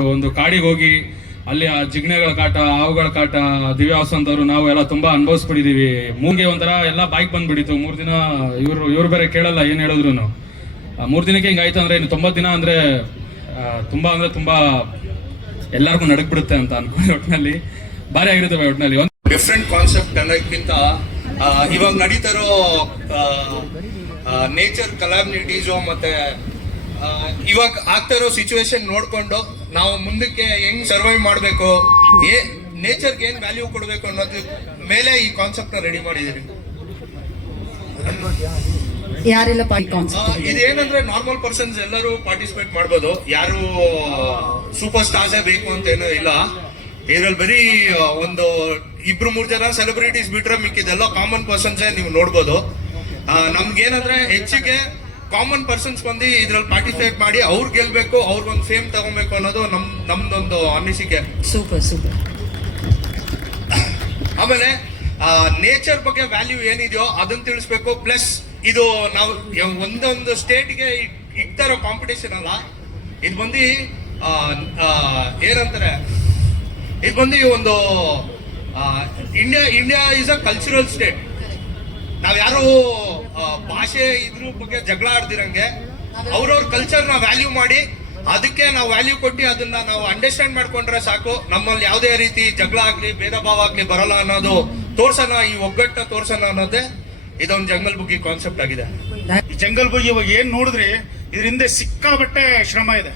ಒಂದು ಕಾಡಿಗೆ ಹೋಗಿ ಅಲ್ಲಿ ಆ ಜಿಗ್ನೆಗಳ ಕಾಟ, ಹಾವುಗಳ ಕಾಟ, ದಿವ್ಯಾವಸಂತವ್ರು ನಾವು ಎಲ್ಲ ತುಂಬಾ ಅನುಭವಿಸ್ಬಿಟ್ಟಿದೀವಿ. ಮೂಗೆ ಒಂಥರ ಎಲ್ಲ ಬಾಯ್ಕ್ ಬಂದ್ಬಿಟ್ಟಿತ್ತು. 3 ದಿನ ಇವ್ರು ಬೇರೆ ಕೇಳಲ್ಲ ಏನ್ ಹೇಳಿದ್ರು. 3 ದಿನಕ್ಕೆ ಹಿಂಗಾಯ್ತು ಅಂದ್ರೆ ಇನ್ನು 90 ದಿನ ಅಂದ್ರೆ ತುಂಬಾ ಎಲ್ಲರಿಗೂ ನಡಕ್ಬಿಡುತ್ತೆ ಅಂತ ಅನ್ಕೊಂಡು ಒಟ್ಟಿನಲ್ಲಿ ಭಾರಿ ಆಗಿರುತ್ತೆ. ಒಟ್ಟಿನಲ್ಲಿ ಒಂದು ಡಿಫ್ರೆಂಟ್ ಕಾನ್ಸೆಪ್ಟ್ ಅನ್ನೋಕ್ಕಿಂತ ಇವಾಗ ನಡೀತಾರೋ ನೇಚರ್ ಕಲಾಮಿಟೀಸು ಮತ್ತೆ ಇವಾಗ ಆಗ್ತಾ ಇರೋ ಸಿಚುವೇಶನ್ ನೋಡ್ಕೊಂಡು ನಾವು ಮುಂದಕ್ಕೆ ಹೆಂಗ್ ಸರ್ವೈವ್ ಮಾಡಬೇಕು, ನೇಚರ್ಗೆ ಏನ್ ವ್ಯಾಲ್ಯೂ ಕೊಡಬೇಕು ಅನ್ನೋದ್ರ ಮೇಲೆ ಈ ಕಾನ್ಸೆಪ್ಟ್ ನ ರೆಡಿ ಮಾಡಿದಿರಿ. ಇದೇನಂದ್ರೆ ನಾರ್ಮಲ್ ಪರ್ಸನ್ಸ್ ಎಲ್ಲರೂ ಪಾರ್ಟಿಸಿಪೇಟ್ ಮಾಡ್ಬೋದು, ಯಾರು ಸೂಪರ್ ಸ್ಟಾರ್ಸೇ ಬೇಕು ಅಂತ ಏನೋ ಇಲ್ಲ. ಇದ್ರಲ್ಲಿ ಬರೀ ಒಂದು 2-3 ಜನ ಸೆಲೆಬ್ರಿಟೀಸ್ ಬಿಟ್ರೆ ಮಿಕ್ಕಿದೆಲ್ಲ ಕಾಮನ್ ಪರ್ಸನ್ಸ್ ನೀವು ನೋಡ್ಬೋದು. ನಮ್ಗೇನಂದ್ರೆ ಹೆಚ್ಚಿಗೆ ಕಾಮನ್ ಪರ್ಸನ್ಸ್ ಬಂದು ಇದ್ರಲ್ಲಿ ಪಾರ್ಟಿಸಿಪೇಟ್ ಮಾಡಿ ಅವ್ರು ಗೆಲ್ಬೇಕು, ಅವ್ರಿಗೊಂದು ಫೇಮ್ ತಗೋಬೇಕು ಅನ್ನೋದು ನಮ್ದೊಂದು ಅನಿಸಿಕೆ. ಸೂಪರ್. ಆಮೇಲೆ ನೇಚರ್ ಬಗ್ಗೆ ವ್ಯಾಲ್ಯೂ ಏನಿದೆಯೋ ಅದನ್ನ ತಿಳಿಸ್ಬೇಕು. ಪ್ಲಸ್ ಇದು ನಾವು ಒಂದೊಂದು ಸ್ಟೇಟ್ಗೆ ಇಕ್ತಾರೋ ಕಾಂಪಿಟೇಷನ್ ಅಲ್ಲ, ಇದು ಬಂದು ಏನಂತಾರೆ, ಇದು ಬಂದು ಒಂದು India is a cultural state. ನಾವ್ಯಾರು ಭಾಷೆ ಇದ್ರ ಬಗ್ಗೆ ಜಗಳ ಆಡ್ದಿರಂಗೆ ಅವ್ರವ್ರ ಕಲ್ಚರ್ ನ ವ್ಯಾಲ್ಯೂ ಮಾಡಿ ಅದಕ್ಕೆ ನಾವು ವ್ಯಾಲ್ಯೂ ಕೊಟ್ಟು ಅದನ್ನ ನಾವು ಅಂಡರ್ಸ್ಟ್ಯಾಂಡ್ ಮಾಡ್ಕೊಂಡ್ರೆ ಸಾಕು. ನಮ್ಮಲ್ಲಿ ಯಾವುದೇ ರೀತಿ ಜಗಳ ಆಗ್ಲಿ ಭೇದ ಭಾವ ಆಗ್ಲಿ ಬರಲ್ಲ ಅನ್ನೋದು ತೋರ್ಸೋಣ, ಈ ಒಗ್ಗಟ್ಟ ತೋರ್ಸೋಣ ಅನ್ನೋದೇ ಇದೊಂದು ಜಂಗಲ್ ಬುಗ್ಗಿ ಕಾನ್ಸೆಪ್ಟ್ ಆಗಿದೆ. ಈ ಜಂಗಲ್ ಬುಗ್ಗಿ ಇವಾಗ ಏನ್ ನೋಡಿದ್ರಿ, ಇದ್ರ ಹಿಂದೆ ಸಿಕ್ಕಾಬಟ್ಟೆ ಶ್ರಮ ಇದೆ.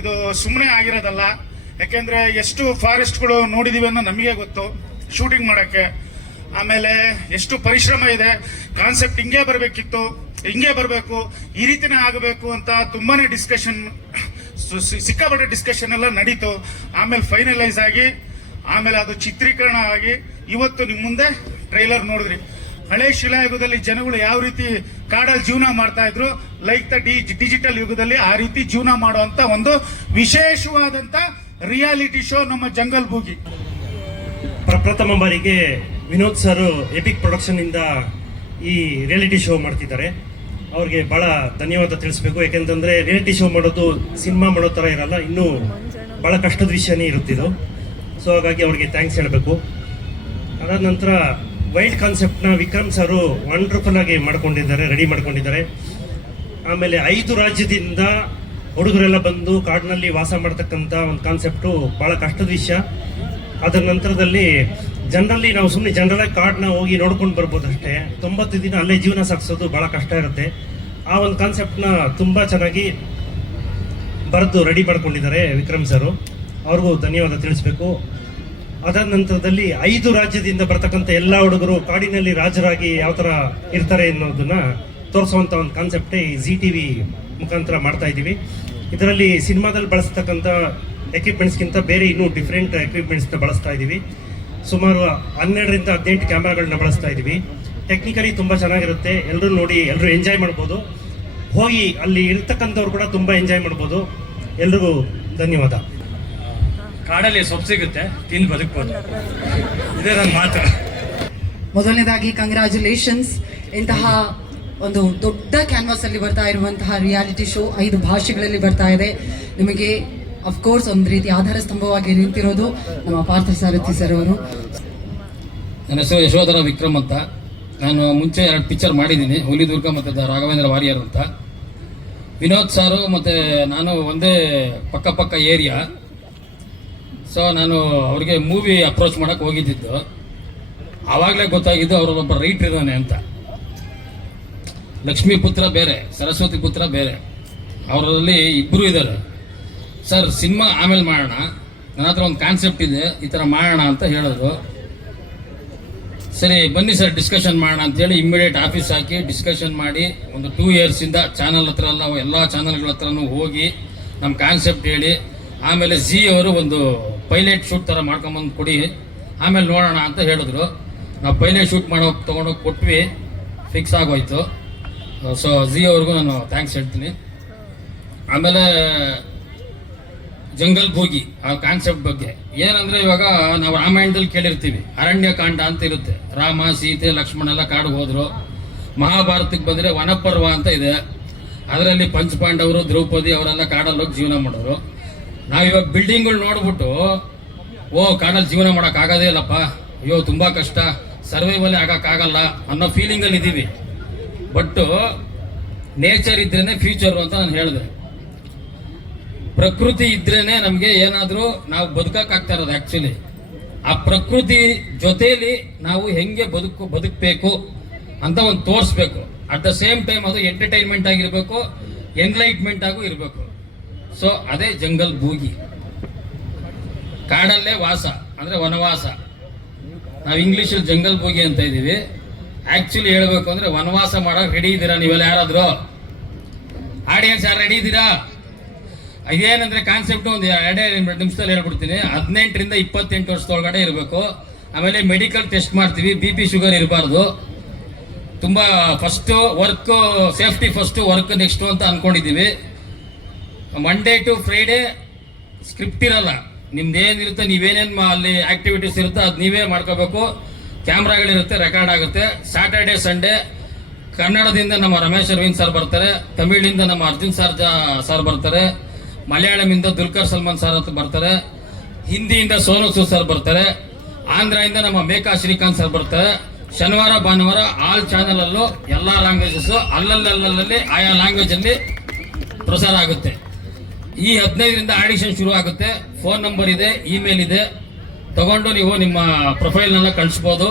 ಇದು ಸುಮ್ಮನೆ ಆಗಿರೋದಲ್ಲ. ಯಾಕೆಂದ್ರೆ ಎಷ್ಟು ಫಾರೆಸ್ಟ್ಗಳು ನೋಡಿದೀವಿ ಅನ್ನೋ ನಮಗೆ ಗೊತ್ತು ಶೂಟಿಂಗ್ ಮಾಡಕ್ಕೆ. ಆಮೇಲೆ ಎಷ್ಟು ಪರಿಶ್ರಮ ಇದೆ. ಕಾನ್ಸೆಪ್ಟ್ ಹಿಂಗೆ ಬರಬೇಕಿತ್ತು, ಹಿಂಗೆ ಬರಬೇಕು, ಈ ರೀತಿನೇ ಆಗಬೇಕು ಅಂತ ತುಂಬಾನೇ ಡಿಸ್ಕಷನ್, ಸಿಕ್ಕಾಪಟ್ಟೆ ಡಿಸ್ಕಷನ್ ಎಲ್ಲ ನಡೀತು. ಆಮೇಲೆ ಫೈನಲೈಸ್ ಆಗಿ ಆಮೇಲೆ ಅದು ಚಿತ್ರೀಕರಣ ಆಗಿ ಇವತ್ತು ನಿಮ್ ಮುಂದೆ ಟ್ರೈಲರ್ ನೋಡಿದ್ರಿ. ಹಳೆ ಶಿಲಾಯುಗದಲ್ಲಿ ಜನಗಳು ಯಾವ ರೀತಿ ಕಾಡಲ್ಲಿ ಜೀವನ ಮಾಡ್ತಾ ಇದ್ರು, ಲೈಕ್ ದ ಡಿಜಿಟಲ್ ಯುಗದಲ್ಲಿ ಆ ರೀತಿ ಜೀವನ ಮಾಡುವಂತ ಒಂದು ವಿಶೇಷವಾದಂತ ರಿಯಾಲಿಟಿ ಶೋ ನಮ್ಮ ಜಂಗಲ್ ಬೂಗಿ. ಪ್ರಪ್ರಥಮ ಬಾರಿಗೆ ವಿನೋದ್ ಸರ್ ಎಪಿಕ್ ಪ್ರೊಡಕ್ಷನ್ ಇಂದ ಈ ರಿಯಾಲಿಟಿ ಶೋ ಮಾಡ್ತಿದ್ದಾರೆ. ಅವ್ರಿಗೆ ಬಹಳ ಧನ್ಯವಾದ ತಿಳಿಸ್ಬೇಕು. ಯಾಕೆಂತಂದ್ರೆ ರಿಯಾಲಿಟಿ ಶೋ ಮಾಡೋದು ಸಿನಿಮಾ ಮಾಡೋ ತರ ಇರಲ್ಲ, ಇನ್ನೂ ಬಹಳ ಕಷ್ಟದ ವಿಷಯನೇ ಇರುತ್ತಿದ್ದು. ಸೊ ಹಾಗಾಗಿ ಅವ್ರಿಗೆ ಥ್ಯಾಂಕ್ಸ್ ಹೇಳಬೇಕು. ಅದಾದ ನಂತರ ವೈಲ್ಡ್ ಕಾನ್ಸೆಪ್ಟ್ನ ವಿಕ್ರಮ್ ಸರ್ ವಂಡರ್ಫುಲ್ ಆಗಿ ರೆಡಿ ಮಾಡ್ಕೊಂಡಿದ್ದಾರೆ. ಆಮೇಲೆ 5 ರಾಜ್ಯದಿಂದ ಹುಡುಗರೆಲ್ಲ ಬಂದು ಕಾಡಿನಲ್ಲಿ ವಾಸ ಮಾಡ್ತಕ್ಕಂಥ ಒಂದು ಕಾನ್ಸೆಪ್ಟು ಬಹಳ ಕಷ್ಟದ ವಿಷಯ. ಅದರ ನಂತರದಲ್ಲಿ ಜನರಲಿ ನಾವು ಸುಮ್ಮನೆ ಜನರಲ್ ಕಾಡನ್ನ ಹೋಗಿ ನೋಡ್ಕೊಂಡು ಬರ್ಬೋದು ಅಷ್ಟೇ. 90 ದಿನ ಅಲ್ಲೇ ಜೀವನ ಸಾಗಿಸೋದು ಬಹಳ ಕಷ್ಟ ಇರುತ್ತೆ. ಆ ಒಂದು ಕಾನ್ಸೆಪ್ಟ್ನ ತುಂಬ ಚೆನ್ನಾಗಿ ಬರೆದು ರೆಡಿ ಮಾಡ್ಕೊಂಡಿದ್ದಾರೆ ವಿಕ್ರಮ್ ಸರ್, ಅವ್ರಿಗೂ ಧನ್ಯವಾದ ತಿಳಿಸ್ಬೇಕು. ಅದಾದ ನಂತರದಲ್ಲಿ 5 ರಾಜ್ಯದಿಂದ ಬರ್ತಕ್ಕಂಥ ಎಲ್ಲ ಹುಡುಗರು ಕಾಡಿನಲ್ಲಿ ರಾಜರಾಗಿ ಯಾವ ಥರ ಇರ್ತಾರೆ ಅನ್ನೋದನ್ನ ತೋರಿಸುವಂಥ ಒಂದು ಕಾನ್ಸೆಪ್ಟೇ ಈ ZTV ಮುಖಾಂತರ ಮಾಡ್ತಾ ಇದ್ದೀವಿ. ಇದರಲ್ಲಿ ಸಿನಿಮಾದಲ್ಲಿ ಬಳಸ್ತಕ್ಕಂಥ ಎಕ್ವಿಪ್ಮೆಂಟ್ಸ್ಗಿಂತ ಬೇರೆ ಇನ್ನೂ ಡಿಫ್ರೆಂಟ್ ಎಕ್ವಿಪ್ಮೆಂಟ್ಸ್ನ ಬಳಸ್ತಾ ಇದ್ದೀವಿ. ಸುಮಾರು 12ರಿಂದ 18 ಕ್ಯಾಮ್ರಾಗಳನ್ನ ಬಳಸ್ತಾ ಇದ್ದೀವಿ. ಟೆಕ್ನಿಕಲಿ ತುಂಬ ಚೆನ್ನಾಗಿರುತ್ತೆ. ಎಲ್ಲರೂ ನೋಡಿ, ಎಲ್ಲರೂ ಎಂಜಾಯ್ ಮಾಡ್ಬೋದು. ಹೋಗಿ ಅಲ್ಲಿ ಇರ್ತಕ್ಕಂಥವ್ರು ಕೂಡ ತುಂಬ ಎಂಜಾಯ್ ಮಾಡ್ಬೋದು. ಎಲ್ರಿಗೂ ಧನ್ಯವಾದ. ಕಾಡಲ್ಲಿ ಸೊಪ್ಪು ಸಿಗುತ್ತೆ, ತಿಂದು ಬದುಕ್ಬೋದು, ಇದೇ ನನ್ನ ಮಾತು. ಮೊದಲನೇದಾಗಿ ಕಂಗ್ರ್ಯಾಚುಲೇಷನ್ಸ್. ಇಂತಹ ಒಂದು ದೊಡ್ಡ ಕ್ಯಾನ್ವಾಸ್ ಅಲ್ಲಿ ಬರ್ತಾ ಇರುವಂತಹ ರಿಯಾಲಿಟಿ ಶೋ 5 ಭಾಷೆಗಳಲ್ಲಿ ಬರ್ತಾ ಇದೆ. ನಿಮಗೆ ಅಫ್ಕೋರ್ಸ್ ಒಂದು ರೀತಿ ಆಧಾರ ಸ್ತಂಭವಾಗಿ ನಿಂತಿರೋದು ನಮ್ಮ ಪಾರ್ಥಸಾರಥಿ ಸರ್ ಅವರು. ನನ್ನ ಹೆಸರು ಯಶೋಧರ ವಿಕ್ರಮ್ ಅಂತ. ನಾನು ಮುಂಚೆ 2 ಪಿಕ್ಚರ್ ಮಾಡಿದ್ದೀನಿ, ಹುಲಿದುರ್ಗ ಮತ್ತು ರಾಘವೇಂದ್ರ ವಾರಿಯರ್ ಅಂತ. ವಿನೋದ್ ಸಾರು ಮತ್ತು ನಾನು ಒಂದೇ ಪಕ್ಕ ಏರಿಯಾ. ಸೊ ನಾನು ಅವ್ರಿಗೆ ಮೂವಿ ಅಪ್ರೋಚ್ ಮಾಡೋಕ್ಕೆ ಹೋಗಿದ್ದಿದ್ದು. ಆವಾಗಲೇ ಗೊತ್ತಾಗಿದ್ದು ಅವರು ಒಬ್ಬ ರೈಟರ್ ಇದ್ದಾನೆ ಅಂತ. ಲಕ್ಷ್ಮೀ ಪುತ್ರ ಬೇರೆ, ಸರಸ್ವತಿ ಪುತ್ರ ಬೇರೆ, ಅವರಲ್ಲಿ 2 ಇದ್ದಾರೆ. ಸರ್ ಸಿನಿಮಾ ಆಮೇಲೆ ಮಾಡೋಣ, ನನ್ನ ಹತ್ರ ಒಂದು ಕಾನ್ಸೆಪ್ಟ್ ಇದೆ, ಈ ಥರ ಮಾಡೋಣ ಅಂತ ಹೇಳಿದ್ರು. ಸರಿ ಬನ್ನಿ ಸರ್ ಡಿಸ್ಕಷನ್ ಮಾಡೋಣ ಅಂತೇಳಿ ಇಮ್ಮಿಡಿಯೇಟ್ ಆಫೀಸ್ ಹಾಕಿ ಡಿಸ್ಕಷನ್ ಮಾಡಿ ಒಂದು 2 ಇಯರ್ಸಿಂದ ಚಾನಲ್ ಹತ್ರ ಎಲ್ಲ ಚಾನಲ್ಗಳ ಹತ್ರನೂ ಹೋಗಿ ನಮ್ಮ ಕಾನ್ಸೆಪ್ಟ್ ಹೇಳಿ, ಆಮೇಲೆ ಅವರು ಒಂದು ಪೈಲಟ್ ಶೂಟ್ ಥರ ಮಾಡ್ಕೊಂಬಂದು ಕೊಡಿ, ಆಮೇಲೆ ನೋಡೋಣ ಅಂತ ಹೇಳಿದ್ರು. ನಾವು ಪೈಲಟ್ ಶೂಟ್ ತೊಗೊಂಡೋಗಿ ಕೊಟ್ವಿ, ಫಿಕ್ಸ್ ಆಗೋಯ್ತು. ಸೊ ಅವ್ರಿಗೂ ನಾನು ಥ್ಯಾಂಕ್ಸ್ ಹೇಳ್ತೀನಿ. ಆಮೇಲೆ ಜಂಗಲ್ ಭೋಗಿ ಆ ಕಾನ್ಸೆಪ್ಟ್ ಬಗ್ಗೆ ಏನಂದ್ರೆ, ಇವಾಗ ನಾವು ರಾಮಾಯಣದಲ್ಲಿ ಕೇಳಿರ್ತೀವಿ ಅರಣ್ಯಕಾಂಡ ಅಂತ ಇರುತ್ತೆ. ರಾಮ ಸೀತೆ ಲಕ್ಷ್ಮಣ ಎಲ್ಲ ಕಾಡಿಗೆ ಹೋದ್ರು. ಮಹಾಭಾರತಕ್ಕೆ ಬಂದರೆ ವನಪರ್ವ ಅಂತ ಇದೆ, ಅದರಲ್ಲಿ ಪಂಚಪಾಂಡವರು ದ್ರೌಪದಿ ಅವರೆಲ್ಲ ಕಾಡಲ್ಲಿ ಹೋಗಿ ಜೀವನ ಮಾಡೋರು. ನಾವಿವಾಗ ಬಿಲ್ಡಿಂಗ್ಗಳು ನೋಡ್ಬಿಟ್ಟು ಓ ಕಾಡಲ್ಲಿ ಜೀವನ ಮಾಡಕ್ ಆಗೋದೇ ಇಲ್ಲಪ್ಪ, ಅಯ್ಯೋ ತುಂಬಾ ಕಷ್ಟ, ಸರ್ವೈವಲ್ ಆಗಕ್ಕಾಗಲ್ಲ ಅನ್ನೋ ಫೀಲಿಂಗಲ್ಲಿ ಇದ್ದೀವಿ. ಬಟ್ ನೇಚರ್ ಇದ್ರೇನೆ ಫ್ಯೂಚರ್ ಅಂತ ನಾನು ಹೇಳಿದೆ. ಪ್ರಕೃತಿ ಇದ್ರೇನೆ ನಮಗೆ ಏನಾದರೂ ನಾವು ಬದುಕಕ್ಕಾಗ್ತಾ ಇರೋದು. ಆಕ್ಚುಲಿ ಆ ಪ್ರಕೃತಿ ಜೊತೆಯಲ್ಲಿ ನಾವು ಹೆಂಗೆ ಬದುಕಬೇಕು ಅಂತ ಒಂದು ತೋರಿಸ್ಬೇಕು. ಅಟ್ ದ ಸೇಮ್ ಟೈಮ್ ಅದು ಎಂಟರ್ಟೈನ್ಮೆಂಟ್ ಆಗಿರ್ಬೇಕು, ಎನ್ಲೈಟ್ಮೆಂಟ್ ಆಗು ಇರಬೇಕು. ಸೊ ಅದೇ ಜಂಗಲ್ ಬೂಗಿ. ಕಾಡಲ್ಲೇ ವಾಸ ಅಂದ್ರೆ ವನವಾಸ. ನಾವು ಇಂಗ್ಲಿಷಲ್ಲಿ ಜಂಗಲ್ ಬೂಗಿ ಅಂತ ಇದ್ದೀವಿ. ಆಕ್ಚುಲಿ ಹೇಳ್ಬೇಕು ಅಂದ್ರೆ ವನವಾಸ ಮಾಡಕ್ ರೆಡಿ ಇದ್ದೀರಾ ನೀವೆಲ್ಲ? ಯಾರಾದ್ರು ಆಡಿಯನ್ಸ್ ಯಾರು ರೆಡಿ ಇದ್ದೀರಾ? ಇದೇನಂದ್ರೆ ಕಾನ್ಸೆಪ್ಟ್ ಒಂದು 2 ನಿಮಿಷದಲ್ಲಿ ಹೇಳ್ಬಿಡ್ತೀನಿ. 18ರಿಂದ 28 ವರ್ಷದೊಳಗಡೆ ಇರಬೇಕು. ಆಮೇಲೆ ಮೆಡಿಕಲ್ ಟೆಸ್ಟ್ ಮಾಡ್ತೀವಿ, BP ಶುಗರ್ ಇರಬಾರ್ದು. ತುಂಬಾ first work safety first, work next ಅಂತ ಅನ್ಕೊಂಡಿದ್ದೀವಿ. ಮಂಡೇ ಟು ಫ್ರೈಡೇ ಸ್ಕ್ರಿಪ್ಟ್ ಇರಲ್ಲ. ನಿಮ್ದೇನಿರುತ್ತೆ, ನೀವೇನೇನು ಅಲ್ಲಿ ಆಕ್ಟಿವಿಟೀಸ್ ಇರುತ್ತೆ ಅದು ನೀವೇ ಮಾಡ್ಕೋಬೇಕು. ಕ್ಯಾಮ್ರಾಗಳಿರುತ್ತೆ, ರೆಕಾರ್ಡ್ ಆಗುತ್ತೆ. ಸ್ಯಾಟರ್ಡೆ ಸಂಡೇ ಕನ್ನಡದಿಂದ ನಮ್ಮ ರಮೇಶ್ ಅರವಿಂದ್ ಸರ್ ಬರ್ತಾರೆ, ತಮಿಳಿಂದ ನಮ್ಮ ಅರ್ಜುನ್ ಸರ್ಜಾ ಸರ್ ಬರ್ತಾರೆ, ಮಲಯಾಳಮಿಂದ ದುಲ್ಕರ್ ಸಲ್ಮಾನ್ ಸರ್ ಅಂತ ಬರ್ತಾರೆ, ಹಿಂದಿಯಿಂದ ಸೋನು ಸೂದ್ ಸರ್ ಬರ್ತಾರೆ, ಆಂಧ್ರದಿಂದ ನಮ್ಮ ಮೇಕಾ ಶ್ರೀಕಾಂತ್ ಸರ್ ಬರ್ತಾರೆ. ಶನಿವಾರ ಭಾನುವಾರ ಆಲ್ ಚಾನೆಲ್ ಅಲ್ಲೂ ಎಲ್ಲಾ ಲ್ಯಾಂಗ್ವೇಜಸ್ ಅಲ್ಲಲ್ಲಿ ಆಯಾ ಲ್ಯಾಂಗ್ವೇಜ್ ಅಲ್ಲಿ ಪ್ರಸಾರ ಆಗುತ್ತೆ. ಈ 15ರಿಂದ ಆಡಿಷನ್ ಶುರು ಆಗುತ್ತೆ. ಫೋನ್ ನಂಬರ್ ಇದೆ, ಇಮೇಲ್ ಇದೆ, ತಗೊಂಡು ನೀವು ನಿಮ್ಮ ಪ್ರೊಫೈಲ್ನೆಲ್ಲ ಕಳಿಸ್ಬೋದು.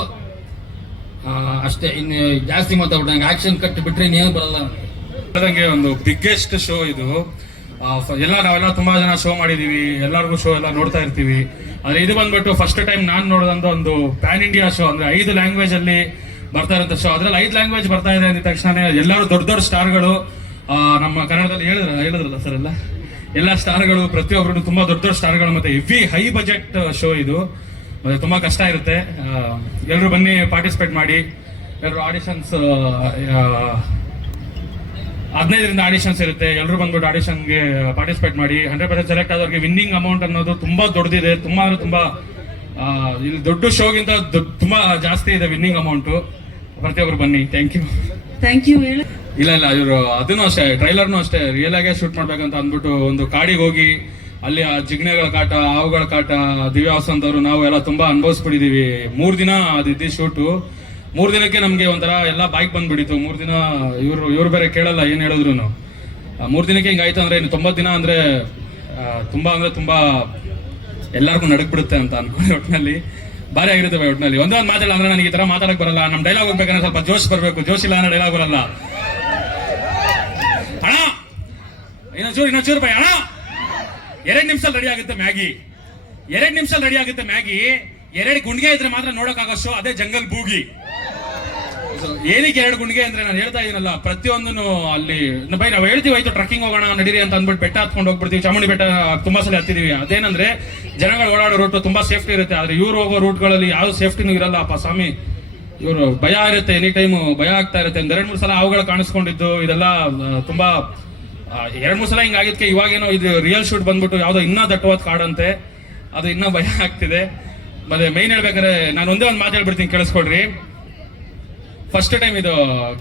ಅಷ್ಟೇ, ಇನ್ನು ಜಾಸ್ತಿ ಮಾತಾಡ್ಬಿಟ್ಟು ನಂಗೆ ಆಕ್ಷನ್ ಕಟ್ ಬಿಟ್ರೆ ಇನ್ನೇನು ಬರಲ್ಲ. ನನಗೆ ಒಂದು ಬಿಗ್ಗೆಸ್ಟ್ ಶೋ ಇದು. ನಾವೆಲ್ಲ ತುಂಬಾ ಜನ ಶೋ ಮಾಡಿದೀವಿ, ಎಲ್ಲರಿಗೂ ಶೋ ಎಲ್ಲ ನೋಡ್ತಾ ಇರ್ತೀವಿ. ಆದ್ರೆ ಇದು ಬಂದ್ಬಿಟ್ಟು ಫಸ್ಟ್ ಟೈಮ್ ನಾನು ನೋಡಿದಂತ ಒಂದು ಪ್ಯಾನ್ ಇಂಡಿಯಾ ಶೋ. ಅಂದ್ರೆ 5 ಲ್ಯಾಂಗ್ವೇಜ್ ಅಲ್ಲಿ ಬರ್ತಾ ಇರೋಂಥ ಶೋ. ಅದ್ರಲ್ಲಿ 5 ಲ್ಯಾಂಗ್ವೇಜ್ ಬರ್ತಾ ಇದೆ ಅಂದ ತಕ್ಷಣ ಎಲ್ಲರೂ ದೊಡ್ಡ ಸ್ಟಾರ್ಗಳು ನಮ್ಮ ಕನ್ನಡದಲ್ಲಿ ಹೇಳಿದ್ರಲ್ಲ ಸರ್, ಎಲ್ಲ ಸ್ಟಾರ್ಗಳು, ಪ್ರತಿಯೊಬ್ಬರು ತುಂಬಾ ದೊಡ್ಡ ಸ್ಟಾರ್ಗಳು, ಮತ್ತೆ ಹೆವಿ ಹೈ ಬಜೆಟ್ ಶೋ ಇದು. ಮತ್ತೆ ತುಂಬಾ ಕಷ್ಟ ಇರುತ್ತೆ. ಎಲ್ಲರೂ ಬನ್ನಿ, ಪಾರ್ಟಿಸಿಪೇಟ್ ಮಾಡಿ. ಎಲ್ಲರೂ ಆಡಿಷನ್ಸ್ 15ರಿಂದ ಆಡಿಷನ್ಸ್ ಇರುತ್ತೆ. ಎಲ್ಲರೂ ಬಂದ್ಬಿಟ್ಟು ಆಡಿಷನ್ಗೆ ಪಾರ್ಟಿಸಿಪೇಟ್ ಮಾಡಿ. 100% ಸೆಲೆಕ್ಟ್ ಆದವ್ರಿಗೆ ವಿನ್ನಿಂಗ್ ಅಮೌಂಟ್ ಅನ್ನೋದು ತುಂಬಾ ದೊಡ್ಡದಿದೆ. ತುಂಬಾ ಅಂದ್ರೆ ತುಂಬಾ ಇಲ್ಲಿ ದೊಡ್ಡ ಶೋಗಿಂತ ತುಂಬಾ ಜಾಸ್ತಿ ಇದೆ ವಿನ್ನಿಂಗ್ ಅಮೌಂಟ್. ಪ್ರತಿಯೊಬ್ರು ಬನ್ನಿ. Thank you. ಇಲ್ಲ ಇವರು ಅದನ್ನು ಅಷ್ಟೇ, ಟ್ರೈಲರ್ನು ಅಷ್ಟೇ ರಿಯಲ್ ಆಗೇ ಶೂಟ್ ಮಾಡ್ಬೇಕಂತ ಅಂದ್ಬಿಟ್ಟು ಒಂದು ಕಾಡಿಗೆ ಹೋಗಿ ಅಲ್ಲಿ ಆ ಜಿಗ್ನೆಗಳ ಕಾಟ, ಹಾವುಗಳ ಕಾಟ, ದಿವ್ಯ ವಸಂತ್ ಅವರು ನಾವು ಎಲ್ಲ ತುಂಬಾ ಅನುಭವಿಸ್ಬಿಟ್ಟಿದೀವಿ. 3 ದಿನ ಅದಿದ್ದು ಶೂಟು. 3 ದಿನಕ್ಕೆ ನಮ್ಗೆ ಒಂಥರ ಎಲ್ಲ ಬಾಯ್ಕ್ ಬಂದ್ಬಿಟ್ಟಿತ್ತು. 3 ದಿನ ಇವ್ರು ಬೇರೆ ಕೇಳಲ್ಲ ಏನ್ ಹೇಳಿದ್ರು. 3 ದಿನಕ್ಕೆ ಹಿಂಗಾಯ್ತು ಅಂದ್ರೆ ಇನ್ನು 90 ದಿನ ಅಂದ್ರೆ ತುಂಬಾ ಎಲ್ಲರಿಗೂ ನಡಕ್ಬಿಡುತ್ತೆ ಅಂತ ಅನ್ಕೊಂಡು ಒಟ್ಟಿನಲ್ಲಿ ಭಾರಿ ಆಗಿರುತ್ತೆ. ಒಟ್ಟಿನಲ್ಲಿ ಒಂದೇ ಒಂದು ಮಾತಾಡಲ್ಲ ಅಂದ್ರೆ ನನಗೆ ಈ ತರ ಮಾತಾಡಕ್ ಬರಲ್ಲ. ನಮ್ ಡೈಲಾಗ್ ಹೋಗ್ಬೇಕಂದ್ರೆ ಸ್ವಲ್ಪ ಜೋಶ್ ಬರ್ಬೇಕು. ಜೋಶ್ ಇಲ್ಲ ಅಂದ್ರೆ ಡೈಲಾಗ್ ಬರಲ್ಲ. ಅಣ್ಣ ಇನ್ನೊಂಚೂರು ಬೈ ಅಣ್ಣ. 2 ನಿಮಿಷದಲ್ಲಿ ರೆಡಿ ಆಗುತ್ತೆ ಮ್ಯಾಗಿ. 2 ನಿಮಿಷದಲ್ಲಿ ರೆಡಿ ಆಗುತ್ತೆ ಮ್ಯಾಗಿ. 2 ಗುಂಡಿಗೆ ಇದ್ರೆ ಮಾತ್ರ ನೋಡಕ್ಕಾಗೋ ಶೋ ಅದೇ ಜಂಗಲ್ ಬೂಗಿ. ಏನಕ್ಕೆ 2 ಗುಂಡಿಗೆ ಅಂದ್ರೆ ನಾನು ಹೇಳ್ತಾ ಇದೀನಲ್ಲ, ಪ್ರತಿಯೊಂದನ್ನು ಅಲ್ಲಿ ಬೈ ನಾವು ಹೇಳ್ತೀವಿ ಆಯ್ತು ಟ್ರಕ್ಕಿಂಗ್ ಹೋಗೋಣ ನಡೀರಿ ಅಂತ ಅಂದ್ಬಿಟ್ಟು ಬೆಟ್ಟ ಹತ್ಕೊಂಡು ಹೋಗ್ಬಿಡ್ತೀವಿ. ಚಾಮುಂಡಿ ಬೆಟ್ಟ ತುಂಬಾ ಸಲ ಹತ್ತಿದೀವಿ. ಅದೇನಂದ್ರೆ ಜನಗಳು ಓಡಾಡೋ ರೂಟ್ ತುಂಬಾ ಸೇಫ್ಟಿ ಇರುತ್ತೆ. ಆದ್ರೆ ಇವ್ರು ಹೋಗೋ ರೂಟ್ಗಳಲ್ಲಿ ಯಾವ ಸೇಫ್ಟಿನೂ ಇರಲ್ಲ. ಅಪ್ಪ ಸ್ವಾಮಿ, ಇವರು ಭಯ ಇರುತ್ತೆ, ಎನಿ ಟೈಮ್ ಭಯ ಆಗ್ತಾ ಇರುತ್ತೆ. 2-3 ಸಲ ಅವುಗಳು ಕಾಣಿಸ್ಕೊಂಡಿದ್ದು ಇದೆಲ್ಲ ತುಂಬಾ 2-3 ಸಲ ಹಿಂಗಾಗಿದ್ಕೆ ಇವಾಗೇನೋ ಇದು ರಿಯಲ್ ಶೂಟ್ ಬಂದ್ಬಿಟ್ಟು ಯಾವ್ದೋ ಇನ್ನೂ ದಟ್ಟವಾದ ಕಾಡಂತೆ, ಅದು ಇನ್ನೂ ಭಯ ಆಗ್ತಿದೆ. ಮತ್ತೆ ಮೈನ್ ಹೇಳ್ಬೇಕಾದ್ರೆ ನಾನು ಒಂದೇ ಒಂದು ಮಾತು ಹೇಳ್ಬಿಡ್ತೀನಿ, ಕೇಳಿಸ್ಕೊಡ್ರಿ. ಫಸ್ಟ್ ಟೈಮ್ ಇದು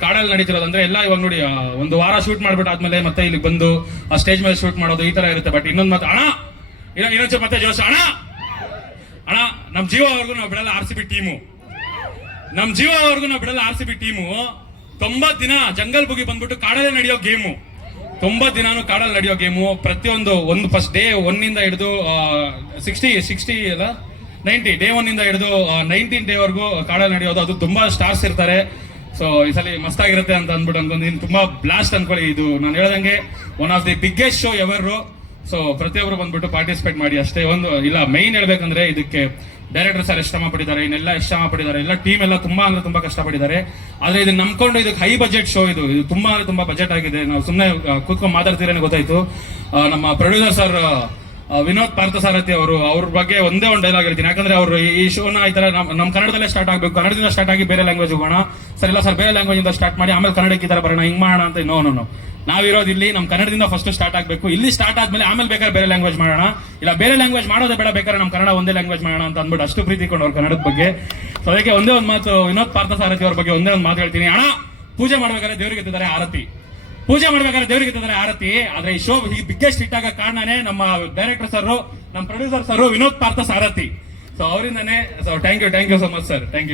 ಕಾಡಲ್ಲಿ ನಡೀತಿರೋದು. ಅಂದ್ರೆ ಎಲ್ಲ ಇವಾಗ ನೋಡಿ, 1 ವಾರ ಶೂಟ್ ಮಾಡ್ಬಿಟ್ಟು ಆದ್ಮೇಲೆ ಮತ್ತೆ ಇಲ್ಲಿ ಬಂದು ಆ ಸ್ಟೇಜ್ ಮೇಲೆ ಶೂಟ್ ಮಾಡೋದು ಈ ತರ ಇರುತ್ತೆ. ಬಟ್ ಇನ್ನೊಂದು ಮಾತು ಅಣ್ಣ, ಇನ್ನೊಂದ್ಸಲ ಮತ್ತೆ ಜೋಶ ಅಣ್ಣ. ನಮ್ ಜೀವವರೆಗೂ ನಾವು ಬಿಡಲ್ಲ RCB ಟೀಮು. 90 ದಿನ ಜಂಗಲ್ ಬುಗಿ ಬಂದ್ಬಿಟ್ಟು ಕಾಡಲ್ಲೇ ನಡೆಯೋ ಗೇಮು. 90 ದಿನಾನು ಕಾಡಲ್ಲಿ ನಡೆಯೋ ಗೇಮು. ಪ್ರತಿಯೊಂದು ಒಂದು ಫಸ್ಟ್ ಡೇ 1 ಹಿಡಿದು 60 ಅಲ್ಲ 90 ಡೇ 1 ಹಿಡಿದು 19 ಡೇ ವರೆಗೂ ಕಾಡಲ್ಲಿ ನಡೆಯೋದು. ಅದು ತುಂಬಾ ಸ್ಟಾರ್ಸ್ ಇರ್ತಾರೆ. ಸೊ ಈ ಸಲ ಮಸ್ತಾಗಿರುತ್ತೆ ಅಂತ ಅಂದ್ಬಿಟ್ಟು ಅನ್ಕೊಂತೀನಿ. ತುಂಬಾ ಬ್ಲಾಸ್ಟ್ ಅನ್ಕೊಳ್ಳಿ. ಇದು ನಾನು ಹೇಳ್ದಂಗೆ one of the biggest show ever. So ಪ್ರತಿಯೊಬ್ಬರು ಬಂದ್ಬಿಟ್ಟು ಪಾರ್ಟಿಸಿಪೇಟ್ ಮಾಡಿ ಅಷ್ಟೇ. ಒಂದು ಇಲ್ಲ, ಮೈನ್ ಹೇಳ್ಬೇಕಂದ್ರೆ ಇದಕ್ಕೆ ಡೈರೆಕ್ಟರ್ ಸರ್ ಎಷ್ಟು ಶ್ರಮ ಪಟ್ಟಿದ್ದಾರೆ, ಇನ್ನೆಲ್ಲ ಎಷ್ಟು ಶ್ರಮ ಪಟ್ಟಿದ್ದಾರೆ, ಎಲ್ಲ ಟೀಮ್ ಎಲ್ಲ ತುಂಬಾ ಕಷ್ಟಪಟ್ಟಿದ್ದಾರೆ. ಆದ್ರೆ ಇದನ್ನ ನಂಬ್ಕೊಂಡು ಇದಕ್ಕೆ ಹೈ ಬಜೆಟ್ ಶೋ ಇದು ತುಂಬಾ ಬಜೆಟ್ ಆಗಿದೆ. ನಾವು ಸುಮ್ಮನೆ ಕೂತ್ಕೊಂಡು ಮಾತಾಡ್ತೀರೇನೆ ಗೊತ್ತಾಯ್ತು. ನಮ್ಮ ಪ್ರೊಡ್ಯೂಸರ್ ಸರ್ ವಿನೋದ್ ಪಾರ್ಥಸಾರಥಿ ಅವ್ರ ಬಗ್ಗೆ ಒಂದೇ ಒಂದು ಡೈಲಾಗ್ ಹೇಳ್ತೀನಿ. ಯಾಕಂದ್ರೆ ಅವರು ಈ ಶೋನ ಈ ತರ ನಮ್ಮ ಕನ್ನಡದಲ್ಲೇ ಸ್ಟಾರ್ಟ್ ಆಗ್ಬೇಕು, ಕನ್ನಡದಿಂದ ಸ್ಟಾರ್ಟ್ ಆಗಿ ಬೇರೆ ಲ್ಯಾಂಗ್ವೇಜ್ ಹೋಗೋಣ ಸರ್. ಇಲ್ಲ ಸರ್, ಬೇರೆ ಲ್ಯಾಂಗ್ವೇಜ್ ಇಂದ ಸ್ಟಾರ್ಟ್ ಮಾಡಿ ಆಮೇಲೆ ಕನ್ನಡಕ್ಕೆ ಈ ತರ ಬರೋಣ, ಹಿಂಗ್ ಮಾಡೋಣ ಅಂತ. ನೋ, ನಾವಿರೋದು ಇಲ್ಲಿ ನಮ್ಮ ಕನ್ನಡದಿಂದ ಫಸ್ಟ್ ಸ್ಟಾರ್ಟ್ ಆಗ್ಬೇಕು. ಇಲ್ಲಿ ಸ್ಟಾರ್ಟ್ ಆದ್ಮೇಲೆ ಆಮೇಲೆ ಬೇಕಾದ್ರೆ ಬೇರೆ ಲ್ಯಾಂಗ್ವೇಜ್ ಮಾಡೋಣ. ಇಲ್ಲ ಬೇರೆ ಲ್ಯಾಂಗ್ವೇಜ್ ಮಾಡೋದೇ ಬೇಡ, ಬೇಕಾದ್ರೆ ನಮ್ಮ ಕನ್ನಡ ಒಂದೇ ಲ್ಯಾಂಗ್ವೇಜ್ ಮಾಡೋಣ ಅಂತ ಅಂದ್ಬಿಟ್ಟು ಅಷ್ಟು ಪ್ರೀತಿ ಕೊಂಡು ಅವ್ರ ಕನ್ನಡದ ಬಗ್ಗೆ. ಸೊ ಅದಕ್ಕೆ ಒಂದೇ ಒಂದು ಮಾತು ವಿನೋದ್ ಪಾರ್ಥಸಾರಥಿ ಅವ್ರ ಬಗ್ಗೆ ಒಂದೇ ಒಂದು ಮಾತು ಹೇಳ್ತೀನಿ. ಅಣ್ಣ, ಪೂಜೆ ಮಾಡ್ಬೇಕಾದ್ರೆ ದೇವರಿಗೆ ಎತ್ತಿದ್ದಾರೆ ಆರತಿ. ಪೂಜೆ ಮಾಡ್ಬೇಕಾದ್ರೆ ದೇವರಿಗೆ ಇದ್ದಾರೆ ಆರತಿ. ಆದ್ರೆ ಈ ಶೋ ಬಿಗ್ಗೆಸ್ಟ್ ಹಿಟ್ ಆಗ ಕಾರಣನೇ ನಮ್ಮ ಡೈರೆಕ್ಟರ್ ಸರ್, ನಮ್ಮ producer sir Vinod Partha Sarathi. So ಅವರಿಂದನೇ. So thank you so much sir, thank you.